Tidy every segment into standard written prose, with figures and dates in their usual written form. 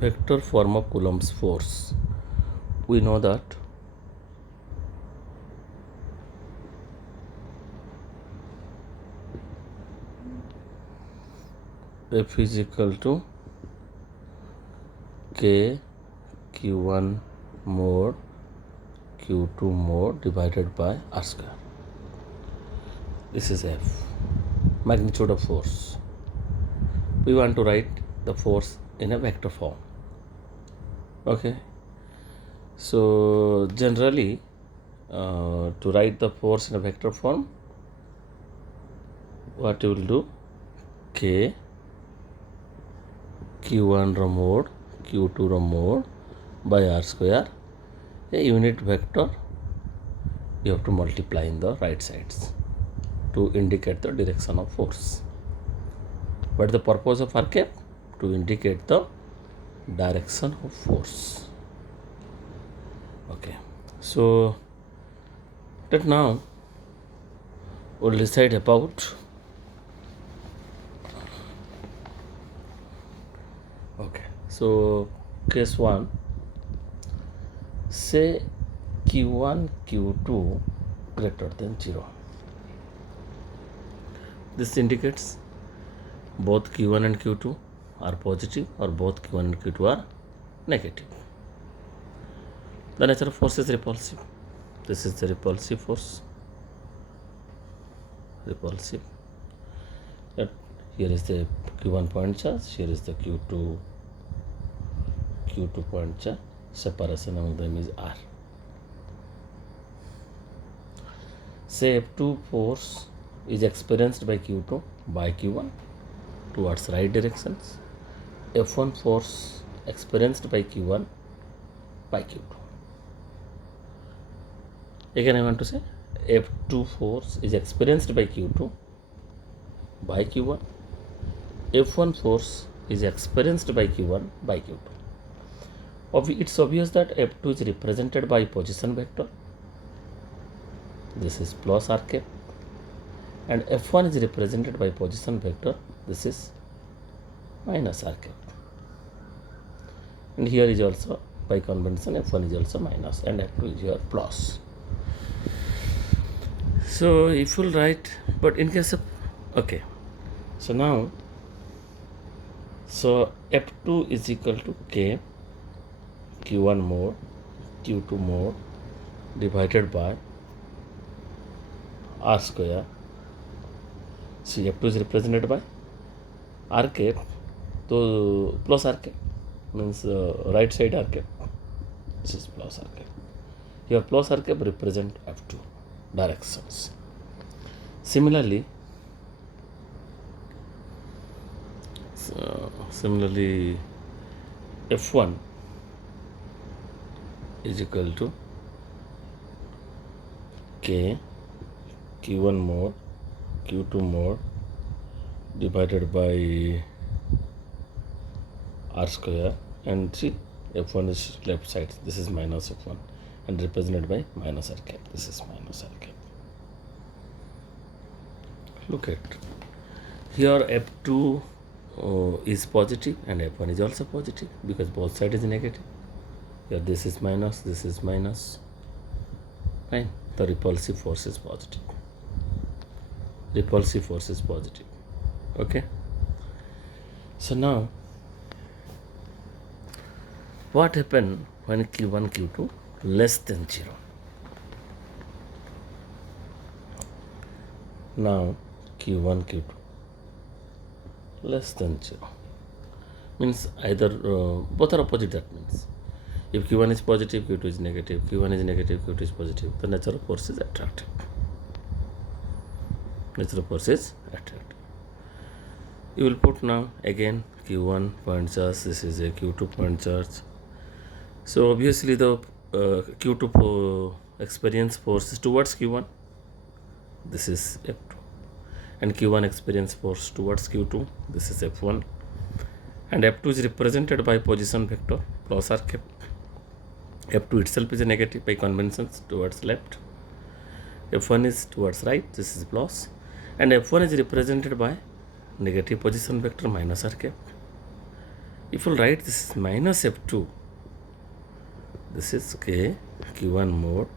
vector form of Coulomb's force. We know that F is equal to K Q1 mod Q2 mod divided by R square. This is F, magnitude of force. We want to write the force in a vector form. Okay, so generally to write the force in a vector form, what you will do, K Q1 ro mod Q2 ro mod by R square, a unit vector you have to multiply in the right sides to indicate the direction of force. What is the purpose of R cap? To indicate the direction of force. Okay, so that now we'll decide about so case 1, say Q1 Q2 greater than 0. This indicates both Q1 and Q2 are positive or both Q1 and Q2 are negative. The nature of force is repulsive. This is the repulsive force. Repulsive. Here is the Q1 point charge, here is the Q2 point charge. Separation among them is R. Say F2 force is experienced by Q2 by Q1 towards right directions. F1 force experienced by Q1 by Q2. Again I want to say F2 force is experienced by Q2 by Q1. F1 force is experienced by Q1 by Q2. It's obvious that F2 is represented by position vector. This is plus R cap. And F1 is represented by position vector. This is minus R cap. And here is also by convention F1 is also minus and F2 is here plus. So if we'll write, but in case of, okay, so now, so F2 is equal to K Q1 mod Q2 mod divided by R square. See, F2 is represented by R cap, so plus R cap means right side R cap. This is plus R cap. Here plus R cap represent F2 directions. Similarly, F1 is equal to K Q1 mod Q2 mod divided by R square, and see F1 is left side, this is minus F1 and represented by minus R cap. This is minus R cap. Look at here F2 is positive and F1 is also positive because both sides is negative. Here this is minus, this is minus. Fine. The repulsive force is positive. Repulsive force is positive. Okay. So now, what happened when Q1, Q2 less than 0? Now Q1, Q2 less than 0 means either both are opposite. That means if Q1 is positive, Q2 is negative, Q1 is negative, Q2 is positive, the nature of force is attractive. Nature of force is attractive. You will put now again Q1 point charge, this is a Q2 point charge. So obviously the Q2 experience force is towards Q1. This is F2. And Q1 experience force towards Q2. This is F1. And F2 is represented by position vector plus R cap. F2 itself is a negative by conventions towards left. F1 is towards right. This is plus. And F1 is represented by negative position vector minus R cap. If you write this is minus F2, this is K Q1 mode,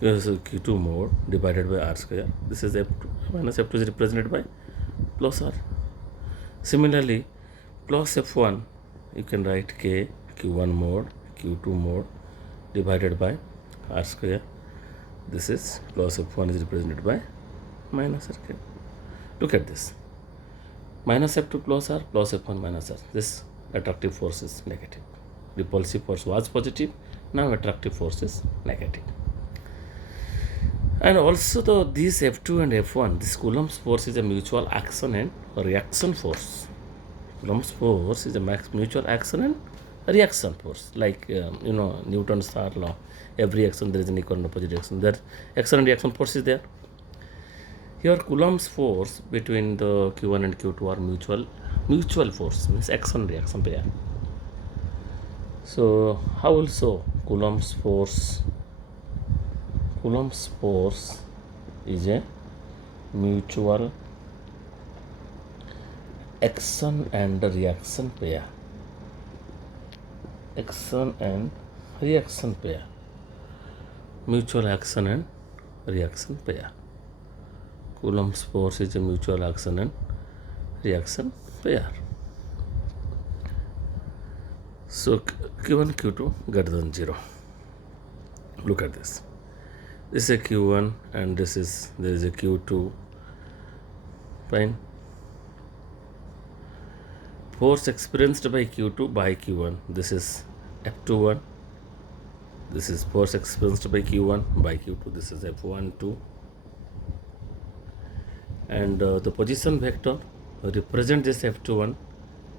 this is Q2 mode divided by R square. This is F2 minus F2 is represented by plus R. Similarly, plus F1 you can write K Q1 mode Q2 mode divided by R square. This is plus F1 is represented by minus R. Look at this. Minus F2 plus R plus F1 minus R. This attractive force is negative. Repulsive force was positive. Now attractive force is negative. And also these F2 and F1, this Coulomb's force is a mutual action and reaction force. Coulomb's force is a mutual action and reaction force. Like Newton's third law. Every action there is an equal and opposite action. There action and reaction force is there. Here Coulomb's force between the Q1 and Q2 are mutual force, means action reaction pair. So how also Coulomb's force is a mutual action and reaction pair. Action and reaction pair. Mutual action and reaction pair. Coulomb's force is a mutual action and reaction pair. So Q1, Q2 greater than 0. Look at this. This is a Q1 and there is a Q2. Fine. Force experienced by Q2 by Q1. This is F21. This is force experienced by Q1 by Q2. This is F12. And the position vector represent this F21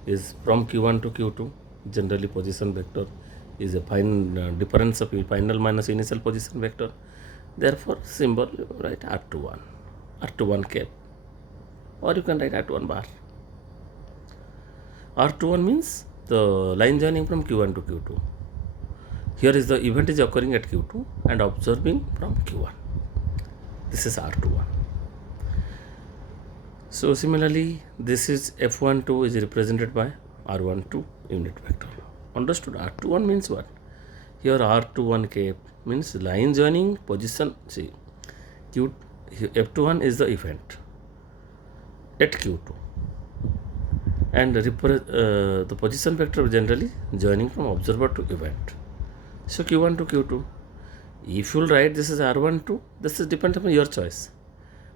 is from Q1 to Q2. Generally position vector is a difference of final minus initial position vector. Therefore symbol write R21 cap, or you can write R21 bar. R21 means the line joining from Q1 to Q2. Here is the event is occurring at Q2 and observing from Q1. This is R21. So similarly, this is F12 is represented by R12 unit vector. Understood? R21 means what? Here R21 cap means line joining position. See, F21 is the event at Q2, and the position vector generally joining from observer to event. So Q1 to Q2. If you write this is R12, this is depends upon your choice.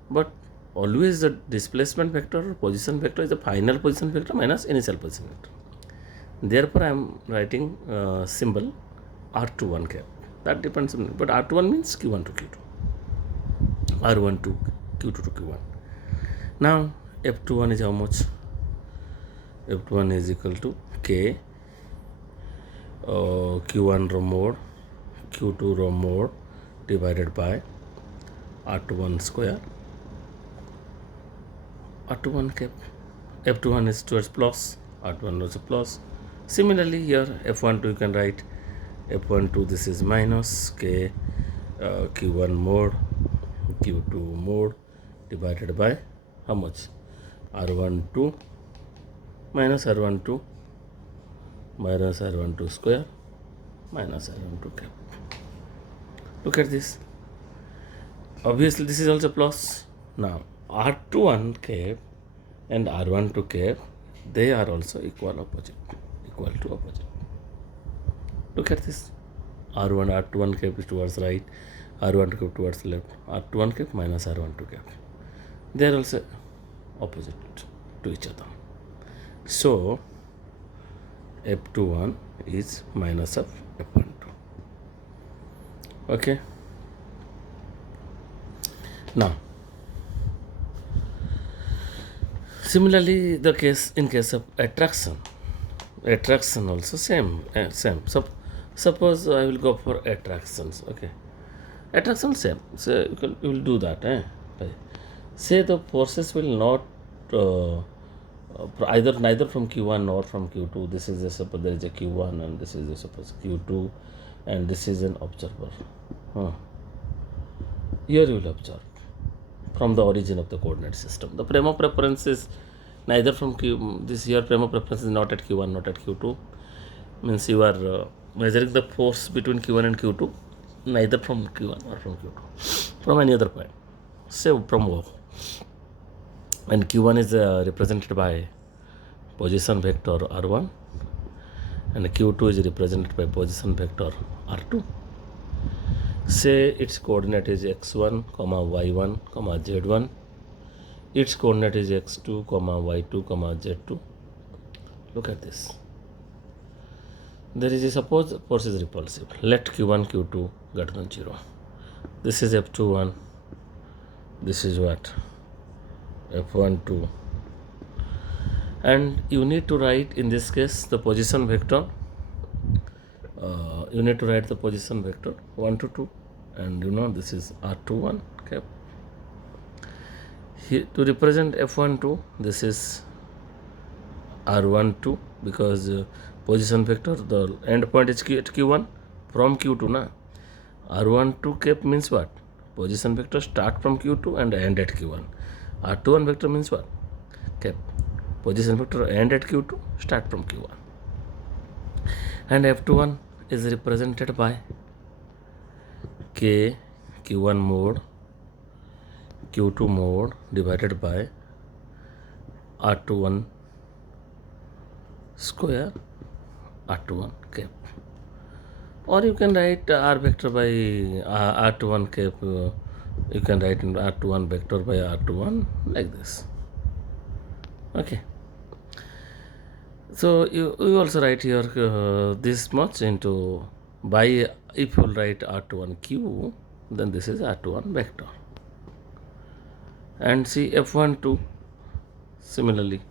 But always the displacement vector or position vector is the final position vector minus initial position vector. Therefore, I am writing symbol R21 cap. That depends on, but R21 means Q1 to Q2, R1 to Q2 to Q1. Now F21 is how much? F21 is equal to K Q1 rho mode Q2 rho mode divided by R21 square. R21 cap. F21 is towards plus, R21 is a plus. Similarly here F12 you can write F12, this is minus K Q1 mode Q2 mode divided by how much? R12 minus R12 minus R12 square minus R12 cap. Look at this. Obviously this is also plus. Now R21 cap and R12 cap, they are also equal to opposite. Look at this. R21 cap is towards right, R12 cap towards left, R21 cap minus R12 cap. They are also opposite to each other. So F21 is minus of F12. Okay. Now similarly the case in case of attraction also same. Suppose I will go for attractions. Okay, attraction same. So you will do that. Say the forces will not neither from Q1 nor from Q2. This is a suppose there is a Q1 and this is a suppose Q2 and this is an observer. Here you will observe from the origin of the coordinate system. The frame of reference is neither from Q, this your frame of reference is not at Q1, not at Q2, means you are measuring the force between Q1 and Q2, neither from Q1 or from Q2, from any other point, say from O. And Q1 is represented by position vector R1, and Q2 is represented by position vector R2. Say its coordinate is x1, y1, z1. Its coordinate is x2, y2, z2. Look at this. There is a suppose force is repulsive. Let Q1, Q2 greater than 0. This is F21. This is what? F12. And you need to write in this case the position vector. You need to write the position vector 1 to 2, and you know this is R21 cap. Here, to represent F12, this is R12 because position vector, the end point is at Q1 from Q2 na. R12 cap means what? Position vector start from Q2 and end at Q1. R21 vector means what? Cap. Position vector end at Q2, start from Q1. And F21 is represented by K Q1 mode Q2 mode divided by R21 square R21 cap. Or you can write R vector by R21 cap. You can write in R21 vector by R21 like this. Okay. So you also write here this much into by, if you write R21Q, then this is R21 vector. And see F12 similarly.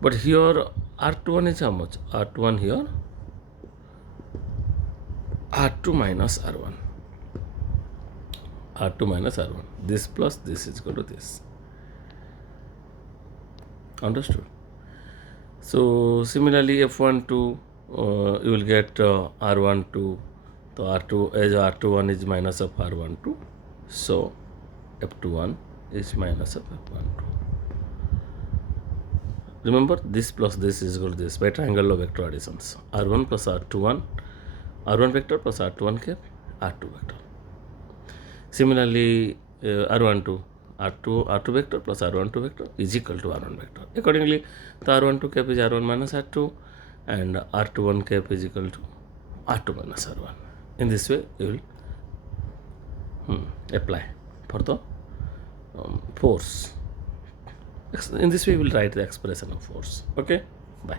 But here R21 is how much? R21 here, R2 minus R1. R2 minus R1. This plus this is equal to this. Understood? So similarly F12 you will get R12. So R2 as R21 is minus of R12. So F21 is minus of F12. Remember, this plus this is equal to this by triangle of vector additions. R1 plus R21, R1 vector plus R21 cap, R2 vector. Similarly, R12, R2 vector plus R12 vector is equal to R1 vector. Accordingly, the R12 cap is R1 minus R2 and R21 cap is equal to R2 minus R1. In this way, you will apply for the force. In this way, we will write the expression of force. Okay, bye.